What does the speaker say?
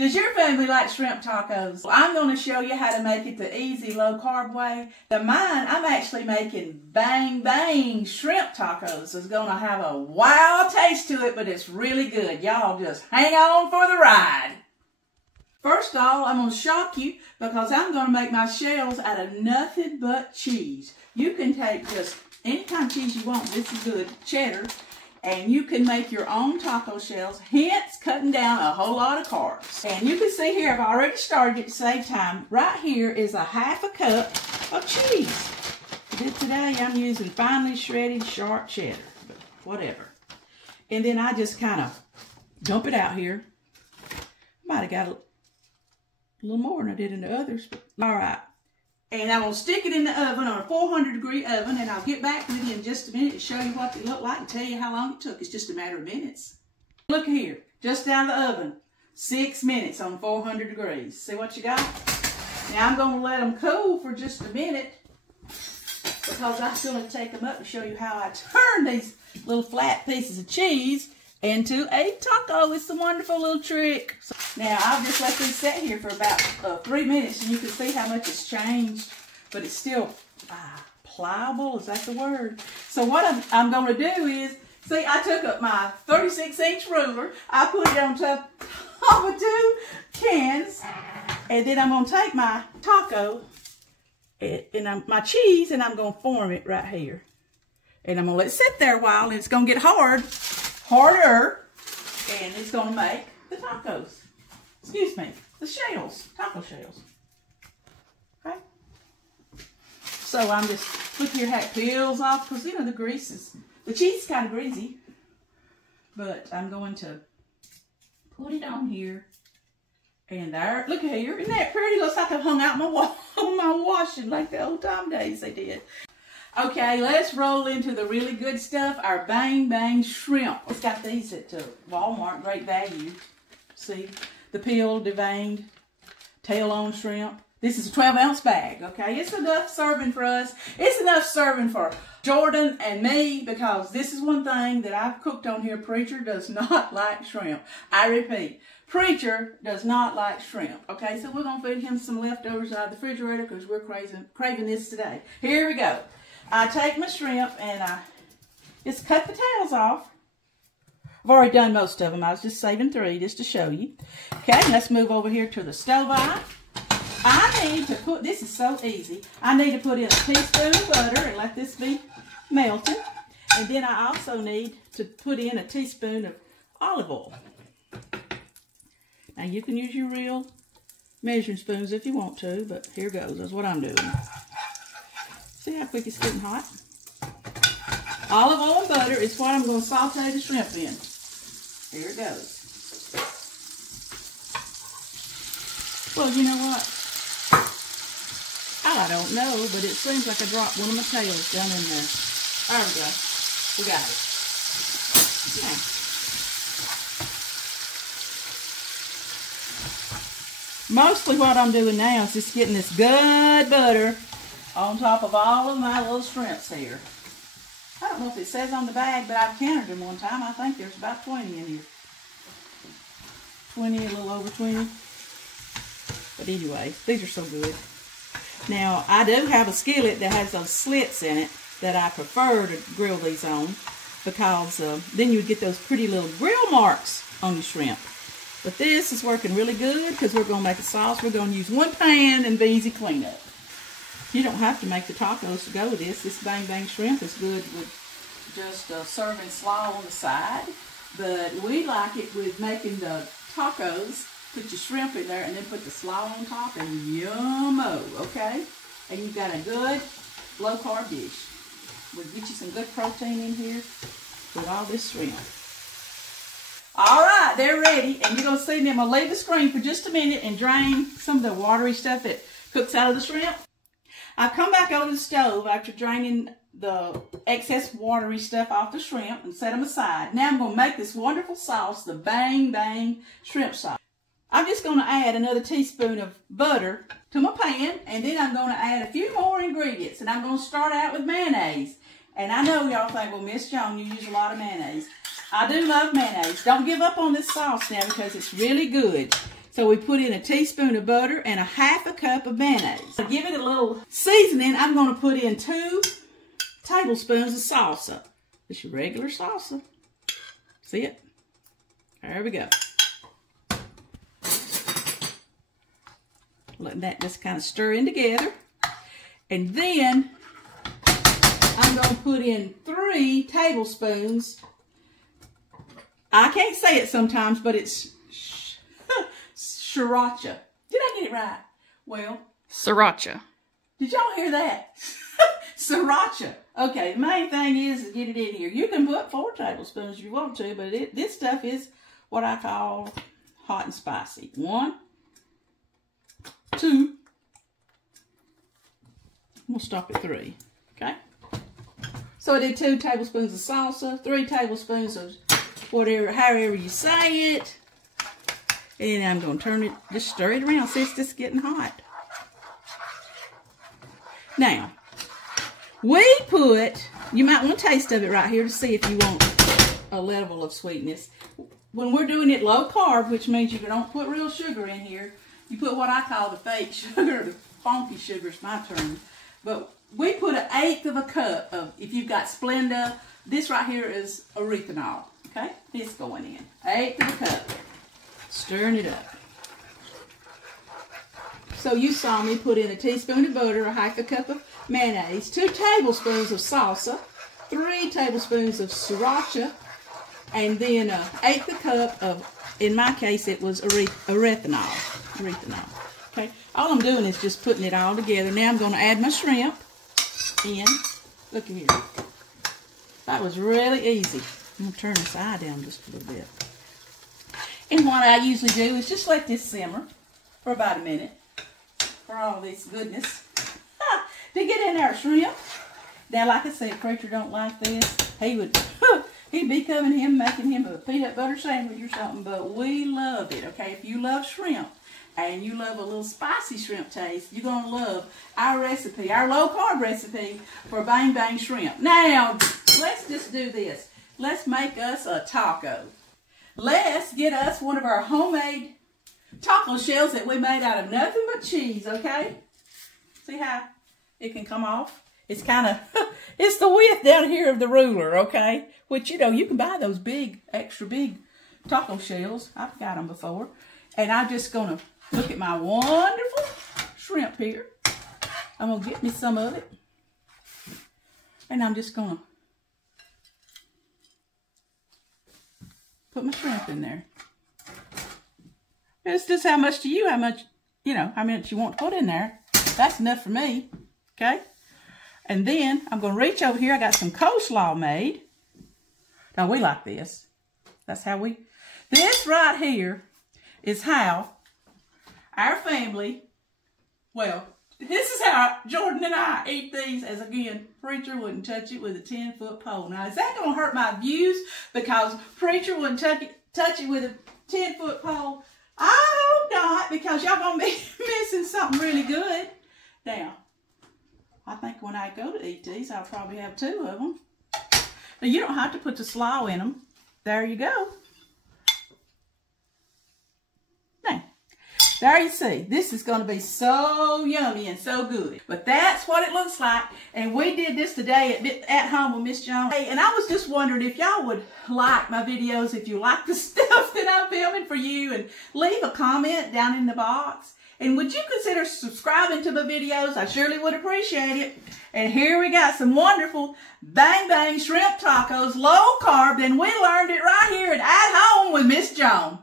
Does your family like shrimp tacos? Well, I'm going to show you how to make it the easy, low-carb way. Mine, I'm actually making bang bang shrimp tacos. It's going to have a wild taste to it, but it's really good. Y'all just hang on for the ride. First of all, I'm going to shock you because I'm going to make my shells out of nothing but cheese. You can take just any kind of cheese you want. This is good, cheddar. And you can make your own taco shells, hence cutting down a whole lot of carbs. And you can see here, I've already started it to save time. Right here is a half a cup of cheese. Today I'm using finely shredded sharp cheddar, but whatever. And then I just kind of dump it out here. Might have got a little more than I did in the others, but all right. And I'm going to stick it in the oven on a 400-degree oven, and I'll get back with you in just a minute to show you what they look like and tell you how long it took. It's just a matter of minutes. Look here, just out of the oven, 6 minutes on 400 degrees. See what you got? Now I'm going to let them cool for just a minute because I'm going to take them up and show you how I turn these little flat pieces of cheese into a taco. It's a wonderful little trick. Now, I'll just let these sit here for about 3 minutes, and you can see how much it's changed, but it's still pliable. Is that the word? So what I'm going to do is, see, I took up my 36-inch ruler. I put it on top of 2 cans, and then I'm going to take my taco and my cheese, and I'm going to form it right here. And I'm going to let it sit there a while, and it's going to get harder, and it's going to make the tacos. Excuse me, the shells, taco shells. Okay? So I'm just, look here how it peels off, because you know the cheese is kind of greasy. But I'm going to put it on here. And there, look here, isn't that pretty? Looks like I've hung out my washing like the old time days they did. Okay, let's roll into the really good stuff, our bang bang shrimp. It's got these at Walmart, great value. See? The peeled, deveined, tail-on shrimp. This is a 12-ounce bag, okay? It's enough serving for us. It's enough serving for Jordan and me because this is one thing that I've cooked on here. Preacher does not like shrimp. I repeat, Preacher does not like shrimp, okay? So we're going to feed him some leftovers out of the refrigerator because we're craving this today. Here we go. I take my shrimp and I just cut the tails off. I've already done most of them. I was just saving 3 just to show you. Okay, let's move over here to the stove. I need to put, this is so easy, I need to put in a teaspoon of butter and let this be melted. And then I also need to put in a teaspoon of olive oil. Now you can use your real measuring spoons if you want to, but here goes. That's what I'm doing. See how quick it's getting hot? Olive oil and butter is what I'm going to saute the shrimp in. Here it goes. Well, you know what? I don't know, but it seems like I dropped one of my tails down in there. There we go. We got it. Okay. Mostly what I'm doing now is just getting this good butter on top of all of my little shrimps here. I don't know if it says on the bag, but I've counted them one time. I think there's about 20 in here. 20, a little over 20. But anyway, these are so good. Now, I do have a skillet that has those slits in it that I prefer to grill these on because then you would get those pretty little grill marks on your shrimp. But this is working really good because we're going to make a sauce. We're going to use 1 pan and be easy cleanup. You don't have to make the tacos to go with this. This bang bang shrimp is good with just serving slaw on the side. But we like it with making the tacos. Put your shrimp in there and then put the slaw on top and yum-o, okay? And you've got a good low-carb dish. We'll get you some good protein in here with all this shrimp. All right, they're ready. And you're going to see them. I'll leave the screen for just a minute and drain some of the watery stuff that cooks out of the shrimp. I come back over the stove after draining the excess watery stuff off the shrimp and set them aside. Now I'm going to make this wonderful sauce, the Bang Bang Shrimp Sauce. I'm just going to add another teaspoon of butter to my pan, and then I'm going to add a few more ingredients. And I'm going to start out with mayonnaise. And I know y'all think, well, Miss Joan, you use a lot of mayonnaise. I do love mayonnaise. Don't give up on this sauce now because it's really good. So we put in a teaspoon of butter and a half a cup of mayonnaise. To give it a little seasoning, I'm going to put in 2 tablespoons of salsa. Just your regular salsa. See it? There we go. Letting that just kind of stir in together. And then I'm going to put in 3 tablespoons. I can't say it sometimes, but it's sriracha. Did I get it right? Well, Sriracha. Did y'all hear that? Sriracha. Okay, the main thing is to get it in here. You can put 4 tablespoons if you want to, but this stuff is what I call hot and spicy. 1, 2. We'll stop at 3. Okay? So I did 2 tablespoons of salsa, 3 tablespoons of whatever, however you say it. And I'm going to turn it, just stir it around. See, it's just getting hot. Now, we put, you might want a taste of it right here to see if you want a level of sweetness. When we're doing it low carb, which means you don't put real sugar in here, you put what I call the fake sugar, the funky sugar, it's my term. But we put 1/8 of a cup of, if you've got Splenda, this right here is Erythritol, okay? It's going in, 1/8 of a cup. Stirring it up. So you saw me put in a teaspoon of butter, a half a cup of mayonnaise, 2 tablespoons of salsa, 3 tablespoons of sriracha, and then 1/8 a cup of, in my case, it was erythritol. Okay, all I'm doing is just putting it all together. Now I'm going to add my shrimp in. Look at here. That was really easy. I'm going to turn this eye down just a little bit. And what I usually do is just let this simmer for about a minute for all this goodness to get in our shrimp. Now, like I said, Preacher don't like this. He'd be coming him, making him a peanut butter sandwich or something, but we love it, okay? If you love shrimp and you love a little spicy shrimp taste, you're going to love our recipe, our low-carb recipe for bang bang shrimp. Now, let's just do this. Let's make us a taco. Let's get us one of our homemade taco shells that we made out of nothing but cheese, okay? See how it can come off? It's kind of, it's the width down here of the ruler, okay? Which, you know, you can buy those big, extra big taco shells. I've got them before. And I'm just going to look at my wonderful shrimp here. I'm going to get me some of it. And I'm just going to put my shrimp in there. It's just how much to you, how much you want to put in there. That's enough for me, okay? And then I'm going to reach over here. I got some coleslaw made. Now, we like this. That's how we, this right here is how our family, well, this is how Jordan and I eat these, as again, Preacher wouldn't touch it with a 10-foot pole. Now, is that going to hurt my views because Preacher wouldn't touch it with a 10-foot pole? I hope not, because y'all going to be missing something really good. Now, I think when I go to eat these, I'll probably have 2 of them. Now, you don't have to put the slaw in them. There you go. Now, there you see. This is going to be so yummy and so good. But that's what it looks like. And we did this today at home with Miss Joan. Hey, and I was just wondering if y'all would like my videos, if you like the stuff that I'm filming for you, and leave a comment down in the box. And would you consider subscribing to my videos? I surely would appreciate it. And here we got some wonderful bang bang shrimp tacos, low carb, and we learned it right here at Home with Miss Joan.